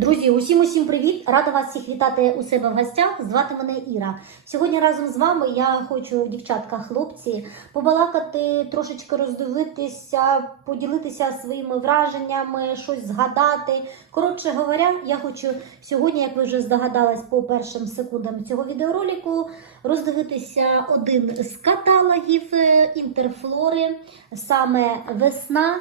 Друзі, усім усім привіт! Рада вас всіх вітати у себе в гостях. Звати мене Іра. Сьогодні разом з вами я хочу, дівчатка, хлопці, побалакати, трошечки роздивитися, поділитися своїми враженнями, щось згадати. Коротше говоря, я хочу сьогодні, як ви вже здогадались по першим секундам цього відеоролику, роздивитися один з каталогів е, інтерфлори, саме весна.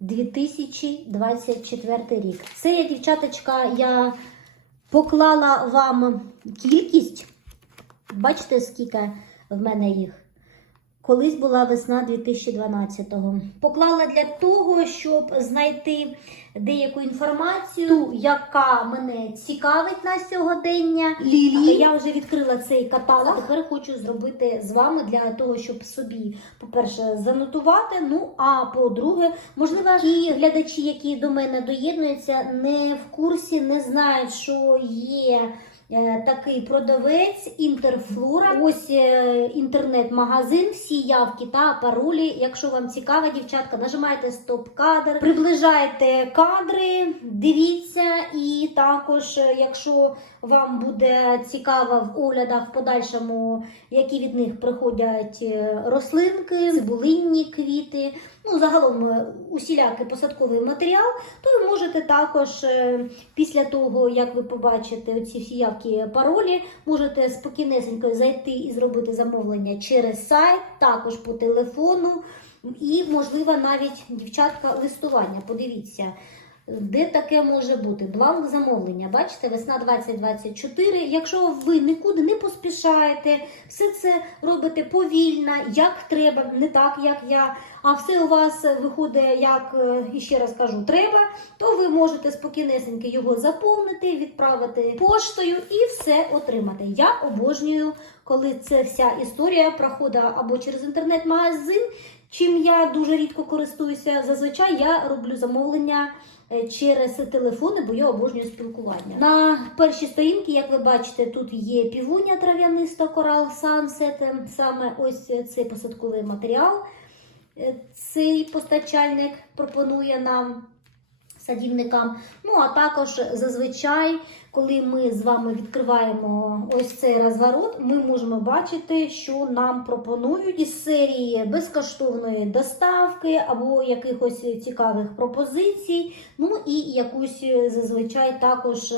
2024 рік. Це я, дівчаточка, я поклала вам кількість. Бачите, скільки в мене їх? Колись була весна 2012-го. Поклала для того, щоб знайти деяку інформацію, ту, яка мене цікавить на сьогодення. Лілії. Я вже відкрила цей каталог. Тепер хочу зробити з вами для того, щоб собі, по-перше, занотувати. Ну а по-друге, можливо, ті глядачі, які до мене доєднуються, не в курсі, не знають, що є. Е, Такий продавець Інтерфлора. Ось е, інтернет-магазин, всі явки та паролі. Якщо вам цікаво, дівчатка, нажимайте стоп-кадр, приближайте кадри, дивіться, і також, е, якщо вам буде цікаво в оглядах в подальшому, які від них приходять рослинки, цибулинні квіти, ну загалом усілякий посадковий матеріал, то ви можете також після того, як ви побачите оці всі явки паролі, можете спокійнесенько зайти і зробити замовлення через сайт, також по телефону, і, можливо, навіть дівчатка листування. Подивіться. Де таке може бути? Бланк замовлення. Бачите, весна 2024. Якщо ви нікуди не поспішаєте, все це робите повільно, як треба, не так, як я, а все у вас виходить, як е, ще раз кажу, треба, то ви можете спокійнесенько його заповнити, відправити поштою і все отримати. Я обожнюю, коли це вся історія проходить або через інтернет-магазин, чим я дуже рідко користуюся. Зазвичай я роблю замовлення через телефони, бо я обожнюю спілкування. На першій сторінці, як ви бачите, тут є півуня трав'яниста корал, Sunset, саме ось цей посадковий матеріал. Е, Цей постачальник пропонує нам садівникам. Ну, а також зазвичай, коли ми з вами відкриваємо ось цей розворот, ми можемо бачити, що нам пропонують із серії безкоштовної доставки або якихось цікавих пропозицій. Ну і якусь зазвичай також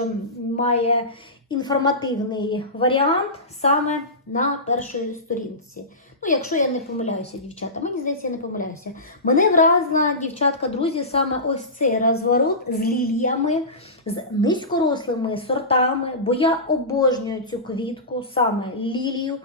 має інформативний варіант саме на першій сторінці. Ну, якщо я не помиляюся, дівчата, мені здається, я не помиляюся. Мене вразила, дівчатка, друзі, саме ось цей розворот з ліліями, з низькорослими сортами, бо я обожнюю цю квітку, саме лілію.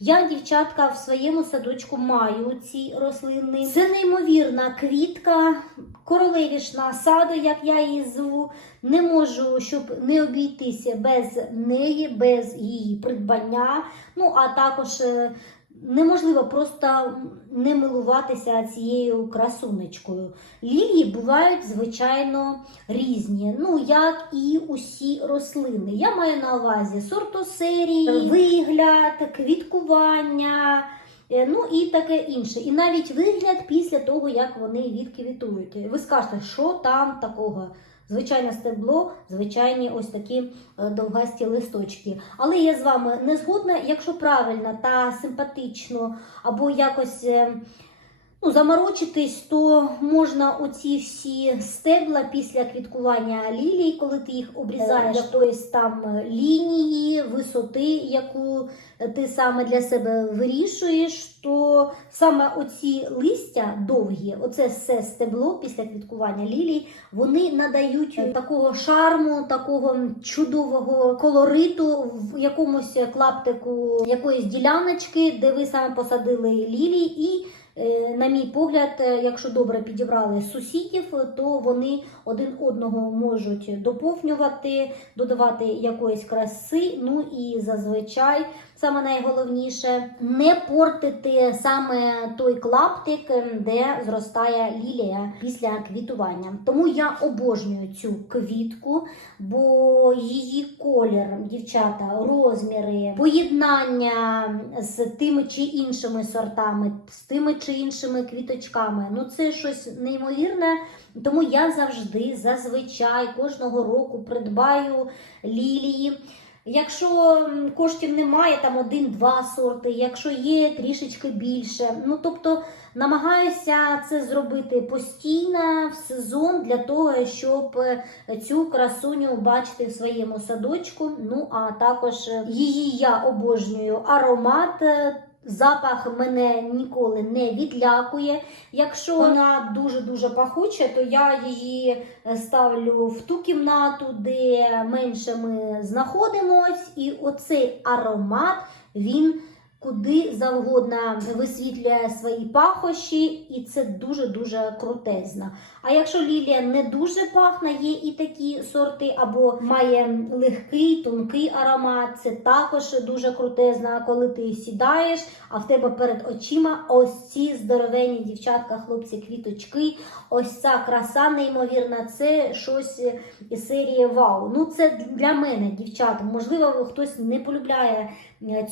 Я, дівчатка, в своєму садочку маю ці рослини. Це неймовірна квітка, королевішна саду, як я її зву. Не можу, щоб не обійтися без неї, без її придбання. Ну, а також е, неможливо просто не милуватися цією красунечкою. Лілії бувають, звичайно, різні, ну як і усі рослини. Я маю на увазі сортосерії, вигляд, квіткування. е, Ну і таке інше. І навіть вигляд після того, як вони відквітують. Ви скажете, що там такого? Звичайне стебло, звичайні ось такі е, довгасті листочки. Але я з вами не згодна, якщо правильно та симпатично, або якось е, ну, заморочитись, то можна оці всі стебла після квіткування лілій, коли ти їх обрізаєш, якоїсь там е, лінії, висоти, яку ти саме для себе вирішуєш, то саме оці листя довгі, оце все стебло після квіткування лілій, вони надають такого шарму, такого чудового колориту в якомусь клаптику якоїсь діляночки, де ви саме посадили лілії і. Е, На мій погляд, е, якщо добре підібрали сусідів, то вони один одного можуть доповнювати, додавати якоїсь краси. Ну і зазвичай саме найголовніше, не портити саме той клаптик, ем, де зростає лілія після квітування. Тому я обожнюю цю квітку, бо її колір, дівчата, розміри, поєднання з тими чи іншими сортами, з тими чи іншими квіточками. Ну це щось неймовірне. Тому я завжди, зазвичай, кожного року придбаю лілії. Якщо коштів немає, там один-два сорти, якщо є трішечки більше. Ну тобто намагаюся це зробити постійно в сезон для того, щоб е, цю красуню бачити в своєму садочку. Ну а також е, її я обожнюю аромат. Запах мене ніколи не відлякує. Якщо вона дуже дуже пахуча, то я її е, ставлю в ту кімнату, де менше ми знаходимось, і оцей аромат він куди завгодно висвітлює свої пахощі, і це дуже дуже крутезно. А якщо лілія не дуже пахне, є і такі сорти, або має легкий, тонкий аромат, це також дуже крутезно, коли ти сідаєш, а в тебе перед очима ось ці здоровенні дівчатка, хлопці, квіточки, ось ця краса неймовірна, це щось із серії Вау. Ну це для мене, дівчата. Можливо, хтось не полюбляє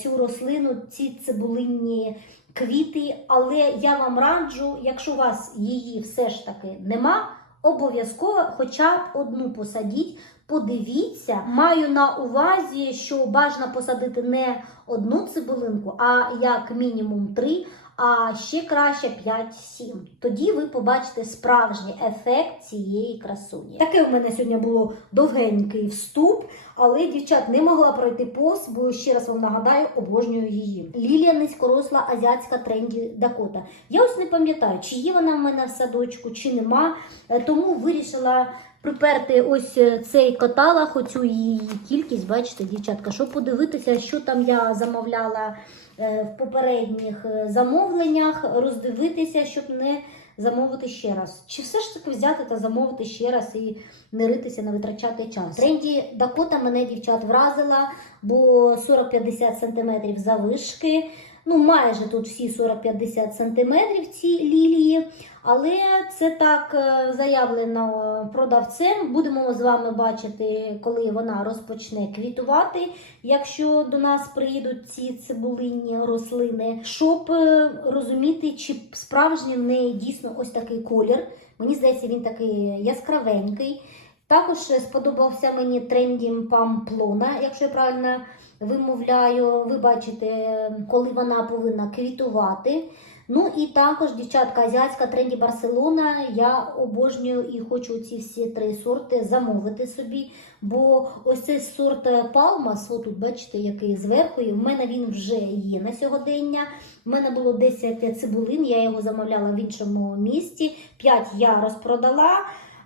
цю рослину, ці цибулинні квіти, але я вам раджу, якщо у вас її все ж таки нема, обов'язково хоча б одну посадіть. Подивіться, маю на увазі, що бажано посадити не одну цибулинку, а як мінімум три, а ще краще 5-7. Тоді ви побачите справжній ефект цієї красуні. Таке у мене сьогодні було довгенький вступ, але дівчат не могла пройти повз, бо ще раз вам нагадаю, обожнюю її. Лілія низькоросла азіатська тренді Дакота. Я ось не пам'ятаю, чи є вона в мене в садочку, чи нема. Е, Тому вирішила приперти ось е, цей каталог, оцю її кількість, бачите, дівчатка, щоб подивитися, що там я замовляла е, в попередніх е, замовленнях, роздивитися, щоб не замовити ще раз. Чи все ж таки взяти та замовити ще раз і не ритися, не витрачати час. Тренді Дакота мене дівчат вразила, бо 40-50 см завишки. Ну, майже тут всі 40-50 см ці лілії, але це так е, заявлено продавцем. Будемо з вами бачити, коли вона розпочне квітувати, якщо до нас приїдуть ці цибулинні рослини, щоб е, розуміти, чи справжній в неї дійсно ось такий колір. Мені здається, він такий яскравенький. Також сподобався мені трендім памплона, якщо я правильно вимовляю. Ви бачите, коли вона повинна квітувати. Ну і також дівчатка азіатська тренді Барселона. Я обожнюю і хочу ці всі три сорти замовити собі. Бо ось цей сорт Палмас, отут бачите, який зверху, і в мене він вже є на сьогодення. У мене було 10 цибулин, я його замовляла в іншому місті. 5 я розпродала.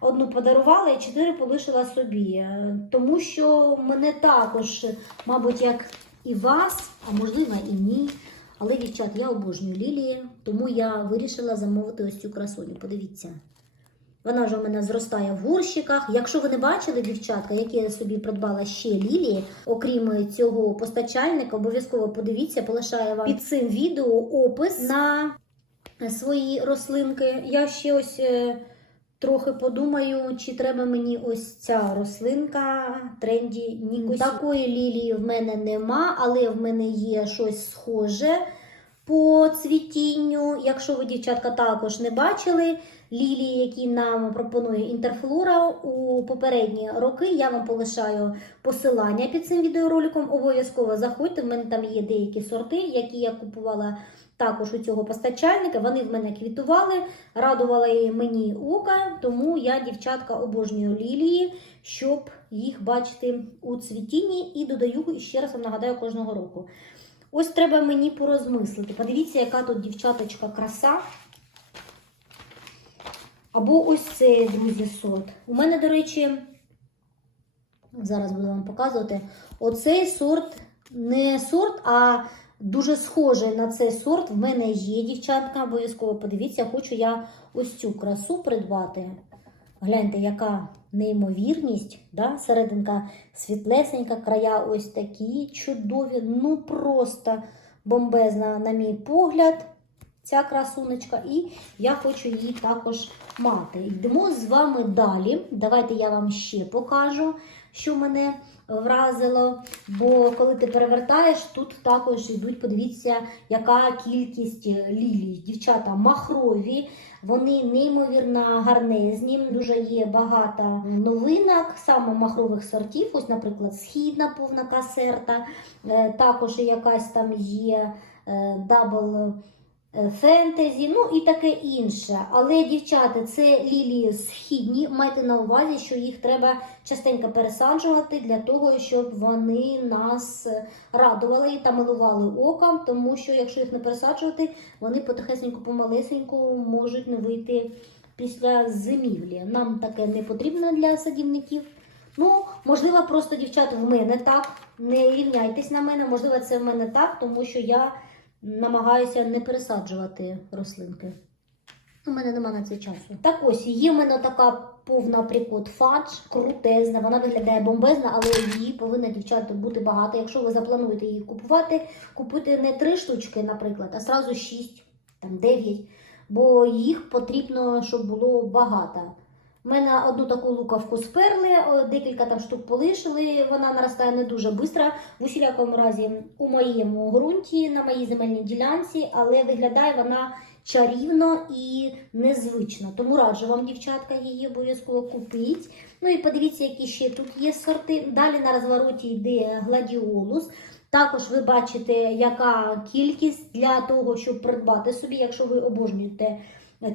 Одну подарувала і чотири полишила собі, Е, тому що мене також, мабуть, як і вас, а можливо і ні. Але, дівчат, я обожнюю лілії, тому я вирішила замовити ось цю красуню. Подивіться. Вона вже у мене зростає в горщиках. Якщо ви не бачили, дівчатка, які я собі придбала ще лілії, окрім цього постачальника, обов'язково подивіться, полишаю вам під цим відео опис на свої рослинки. Я ще ось е, трохи подумаю, чи треба мені ось ця рослинка тренді Нікосі. Такої лілії в мене нема, але в мене є щось схоже по цвітінню. Якщо ви, дівчатка, також не бачили лілії, які нам пропонує Інтерфлора у попередні роки, я вам полишаю посилання під цим відеороликом. Обов'язково заходьте. В мене там є деякі сорти, які я купувала також у цього постачальника. Вони в мене квітували, радували мені ока, тому я, дівчатка, обожнюю лілії, щоб їх бачити у цвітінні і додаю, ще раз вам нагадаю, кожного року. Ось треба мені порозмислити. Подивіться, яка тут дівчаточка краса. Або ось цей, друзі, сорт. У мене, до речі, зараз буду вам показувати. Оцей сорт не сорт, а дуже схожий на цей сорт. В мене є дівчатка, обов'язково подивіться, хочу я ось цю красу придбати. Гляньте, яка неймовірність. Да? Серединка світлесенька, края ось такі чудові. Ну просто бомбезна, на мій погляд, ця красунечка. І я хочу її також мати. Йдемо з вами далі. Давайте я вам ще покажу, що мене вразило. Бо коли ти перевертаєш, тут також йдуть, подивіться, яка кількість лілій. Дівчата махрові, вони неймовірно гарнезні. Дуже є багато новинок, саме махрових сортів. Ось, наприклад, східна повна касерта, е, також якась там є е, дабл фентезі, ну і таке інше. Але, дівчата, це лілії східні. Майте на увазі, що їх треба частенько пересаджувати для того, щоб вони нас радували та милували оком, тому що якщо їх не пересаджувати, вони потихесеньку помалесеньку можуть не вийти після зимівлі. Нам таке не потрібно для садівників. Ну, можливо, просто дівчата в мене так. Не рівняйтесь на мене, можливо, це в мене так, тому що я намагаюся не пересаджувати рослинки. У мене нема на це часу. Так ось, є в мене така повна прикот фадж, крутезна, вона виглядає бомбезна, але її повинна дівчата бути багато. Якщо ви заплануєте її купувати, купуйте не три штучки, наприклад, а сразу шість, там дев'ять, бо їх потрібно, щоб було багато. У мене одну таку луковку сперли, декілька там штук полишили, вона наростає не дуже швидко. В усілякому разі у моєму ґрунті, на моїй земельній ділянці, але виглядає вона чарівно і незвично. Тому раджу вам, дівчатка, її обов'язково купіть. Ну і подивіться, які ще тут є сорти. Далі на розвороті йде гладіолус. Також ви бачите, яка кількість для того, щоб придбати собі, якщо ви обожнюєте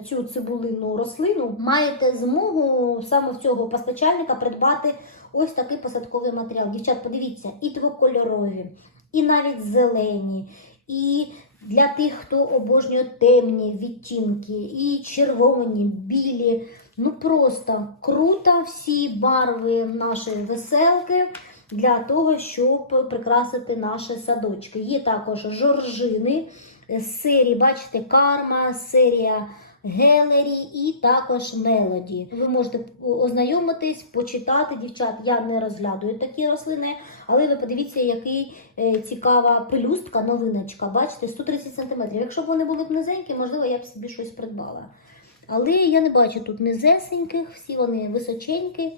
цю цибулинну рослину, маєте змогу саме в цього постачальника придбати ось такий посадковий матеріал. Дівчат, подивіться, і двокольорові, і навіть зелені, і для тих, хто обожнює темні відтінки, і червоні, білі. Ну просто круто всі барви нашої веселки для того, щоб прикрасити наші садочки. Є також жоржини з серії, бачите, карма, серія Гелері і також Мелоді. Ви можете ознайомитись, почитати, дівчат. Я не розглядую такі рослини, але ви подивіться, який е, цікава пелюстка, новиночка. Бачите, 130 см. Якщо б вони були б низенькі, можливо, я б собі щось придбала. Але я не бачу тут низесеньких, всі вони височенькі.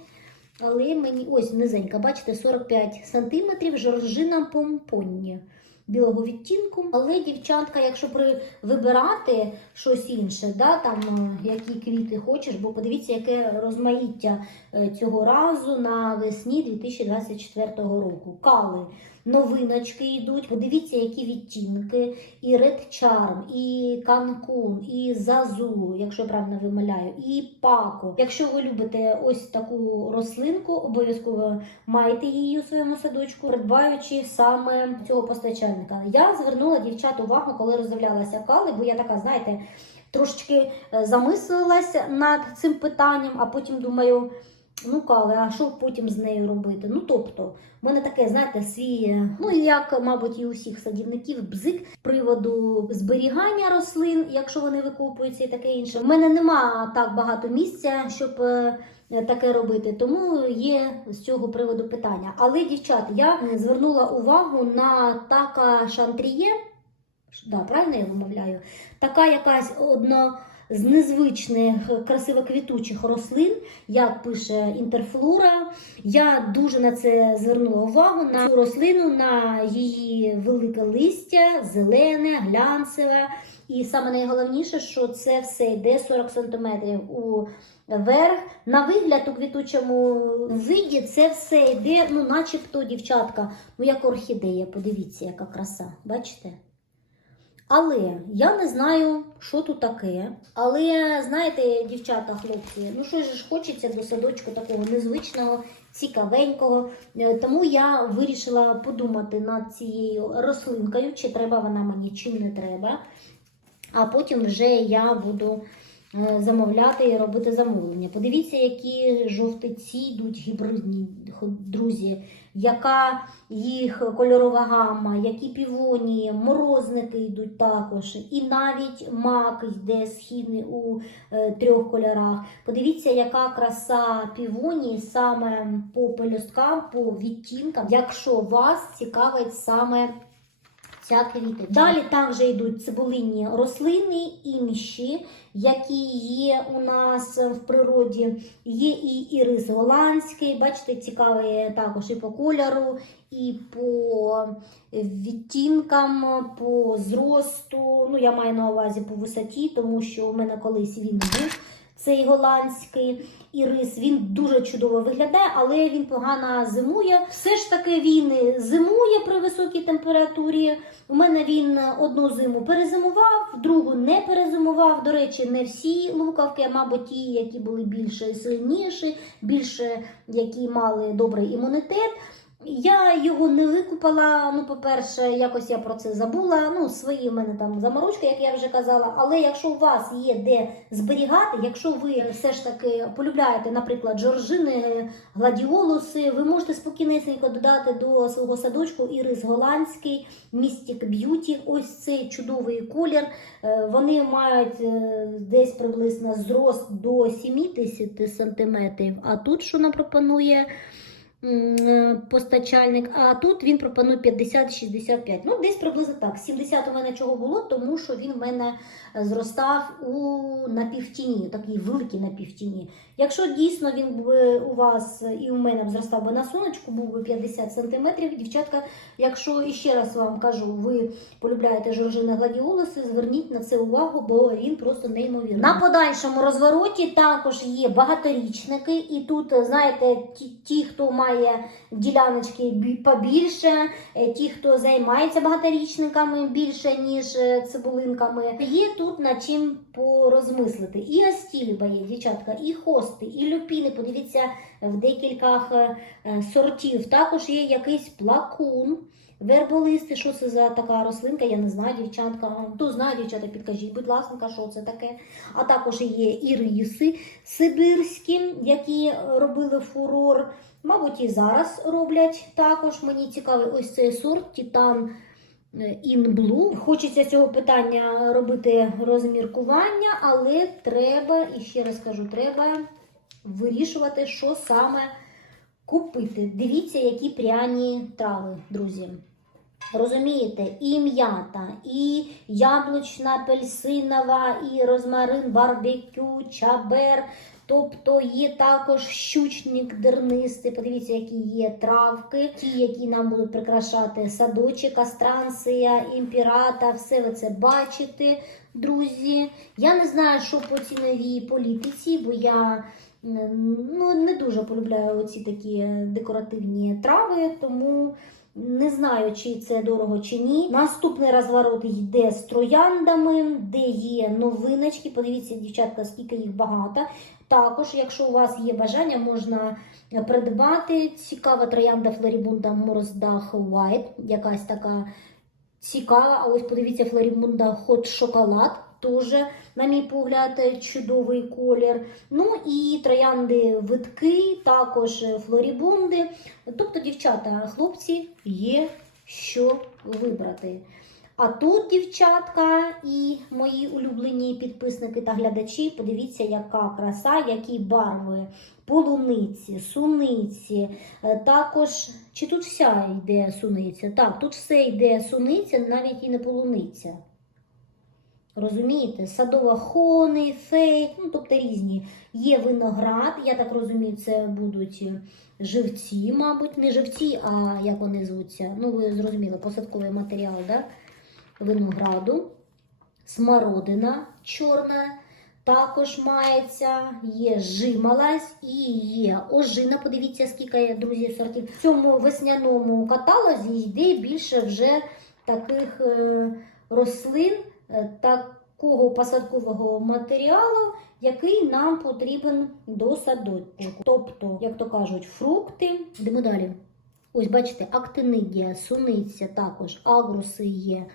Але мені ось низенька, бачите, 45 см, жоржина помпонні білого відтінку. Але дівчатка, якщо при вибирати щось інше, да, там е, які квіти хочеш, бо подивіться, яке розмаїття е, цього разу на весні 2024 року. Кали. Новиночки йдуть. Подивіться, які відтінки. І Red Charm, і Cancun, і Зазу, якщо я правильно вимовляю, і Пако. Якщо ви любите ось таку рослинку, обов'язково майте її у своєму садочку, придбаючи саме цього постачальника. Я звернула дівчат увагу, коли роздивлялася кали, бо я така, знаєте, трошечки е, замислилася над цим питанням, а потім думаю. Ну, Кали, а що потім з нею робити? Ну, тобто, в мене таке, знаєте, свій, е, ну як, мабуть, і у всіх садівників, бзик приводу зберігання рослин, якщо вони викопуються і таке інше. У мене нема так багато місця, щоб е, таке робити, тому є з цього приводу питання. Але, дівчат, я звернула увагу на така шантріє, да, правильно я вимовляю, така якась одно з незвичних красиво квітучих рослин, як пише Інтерфлора. Я дуже на це звернула увагу на цю рослину, на її велике листя, зелене, глянцеве. І саме найголовніше, що це все йде 40 см у верх. На вигляд у квітучому виді це все йде, ну, начебто, дівчатка, ну як орхідея. Подивіться, яка краса. Бачите? Але я не знаю, що тут таке. Але знаєте, дівчата, хлопці, ну що ж хочеться до садочку такого незвичного, цікавенького. Е, Тому я вирішила подумати над цією рослинкою, чи треба вона мені, чи не треба. А потім вже я буду замовляти і робити замовлення. Подивіться, які жовтиці йдуть гібридні друзі, яка їх кольорова гама, які півонії, морозники йдуть також, і навіть мак йде східний у е, трьох кольорах. Подивіться, яка краса півонії саме по пелюсткам, по відтінкам, якщо вас цікавить саме ця квіточка. Далі також йдуть цибулинні рослини, інші, які є у нас в природі. Є і ірис голландський, бачите, цікавий також і по кольору, і по відтінкам, по зросту. Ну, я маю на увазі по висоті, тому що у мене колись він був. Цей голландський ірис, він дуже чудово виглядає, але він погано зимує. Все ж таки він зимує при високій температурі. У мене він одну зиму перезимував, другу не перезимував. До речі, не всі лукавки, а мабуть, ті, які були більше сильніші, більше які мали добрий імунітет. Я його не викупала. Ну, по-перше, якось я про це забула. Ну, свої в мене там заморочки, як я вже казала. Але якщо у вас є де зберігати, якщо ви все ж таки полюбляєте, наприклад, жоржини, гладіолуси, ви можете спокійнесенько додати до свого садочку ірис голландський, містік б'юті. Ось цей чудовий колір. Е, Вони мають е, десь приблизно зрост до 70 сантиметрів. А тут що нам пропонує? Е, постачальник, а тут він пропонує 50-65. Ну, десь приблизно так. 70 у мене чого було, тому що він в мене е, зростав у напівтіні, такий великий напівтіні. Якщо дійсно він би у вас і у мене б зростав би на сонечку, був би 50 см, дівчатка, якщо іще раз вам кажу, ви полюбляєте жоржини гладіолуси, зверніть на це увагу, бо він просто неймовірний. На подальшому розвороті також є багаторічники, і тут, знаєте, ті, ті хто має діляночки побільше, е, ті, хто займається багаторічниками більше, ніж е, цибулинками, є тут над чим порозмислити. І астільба є, дівчатка, і хости, і люпіни. Подивіться в декількох е, е, сортів. Також є якийсь плакун. Верболисти, що це за така рослинка, я не знаю, дівчатка. Хто знає, дівчата, підкажіть, будь ласка, що це таке. А також є іриси сибирські, які робили фурор. Мабуть, і зараз роблять також. Мені цікавий ось цей сорт Титан In Blue. Хочеться цього питання робити розміркування, але треба, і ще раз кажу, треба вирішувати, що саме купити. Дивіться, які пряні трави, друзі. Розумієте, і м'ята, і яблучна, апельсинова, і розмарин, барбекю, чабер. Тобто є також щучник дернистий. Подивіться, які є травки, ті, які нам будуть прикрашати садочок, астрансія, імпірата, все ви це бачите, друзі. Я не знаю, що по ціновій політиці, бо я ну, не дуже полюбляю оці такі декоративні трави, тому. Не знаю, чи це дорого чи ні. Наступний розворот йде з трояндами, де є новиночки. Подивіться, дівчатка, скільки їх багато. Також, якщо у вас є бажання, можна придбати. Цікава троянда Флорібунда Морздах White, якась така цікава. А ось подивіться, Флорібунда Hot Шоколад. Теж, на мій погляд, чудовий колір. Ну і троянди витки, також флорібунди. Тобто, дівчата, хлопці, є що вибрати. А тут, дівчатка, і мої улюблені підписники та глядачі, подивіться, яка краса, які барви, полуниці, суниці. Е, Також, чи тут вся йде суниця? Так, тут все йде суниця, навіть і не полуниця. Розумієте, садова хони, фейк, ну тобто різні. Є виноград, я так розумію, це будуть живці, мабуть, не живці, а як вони звуться. Ну, ви зрозуміли, посадковий матеріал, да? Винограду, смородина чорна. Також мається, є жималась і є ожина. Подивіться, скільки є, друзі, сортів. В цьому весняному каталозі йде більше вже таких е, рослин, е, такого посадкового матеріалу, який нам потрібен до садочку. Тобто, як то кажуть, фрукти. Йдемо далі. Ось, бачите, актинидія, суниця також, агруси є.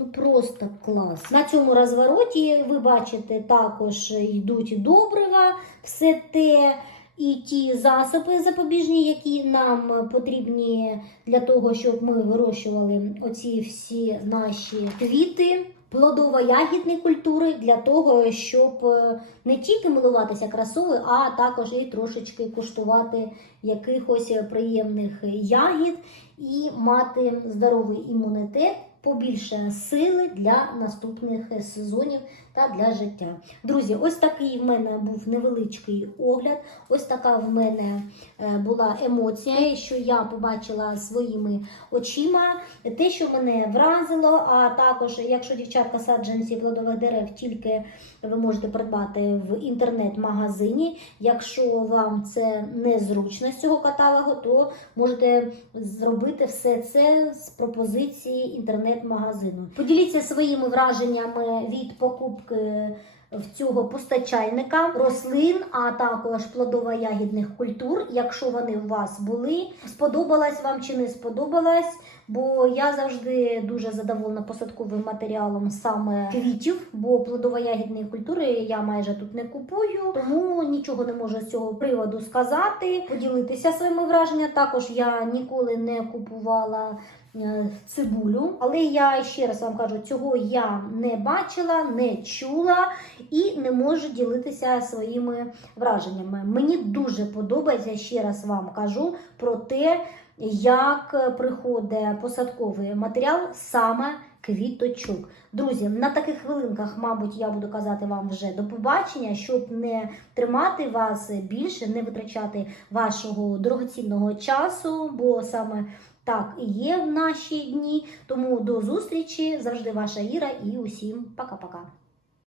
Ну просто клас. На цьому розвороті ви бачите, також йдуть добрива, все те. І ті засоби запобіжні, які нам потрібні для того, щоб ми вирощували оці всі наші квіти, плодово-ягідні культури для того, щоб е, не тільки милуватися красою, а також і трошечки куштувати якихось приємних ягід і мати здоровий імунітет, побільше сили для наступних сезонів та для життя. Друзі, ось такий в мене був невеличкий огляд. Ось така в мене е, була емоція, що я побачила своїми очима. Те, що мене вразило, а також, якщо дівчатка саджанці плодових дерев, тільки ви можете придбати в інтернет-магазині. Якщо вам це незручно з цього каталогу, то можете зробити все це з пропозиції інтернет-магазину. Поділіться своїми враженнями від покупки в цього постачальника рослин, а також плодово-ягідних культур, якщо вони у вас були. Сподобалась вам чи не сподобалась, бо я завжди дуже задоволена посадковим матеріалом саме квітів, бо плодово-ягідні культури я майже тут не купую, тому нічого не можу з цього приводу сказати. Поділитися своїми враженнями. Також я ніколи не купувала е, цибулю, але я ще раз вам кажу, цього я не бачила, не чула і не можу ділитися своїми враженнями. Мені дуже подобається, ще раз вам кажу про те, як приходить посадковий матеріал саме квіточок. Друзі, на таких хвилинках, мабуть, я буду казати вам вже до побачення, щоб не тримати вас більше, не витрачати вашого дорогоцінного часу, бо саме так і є в наші дні. Тому до зустрічі завжди ваша Іра і усім пока-пока.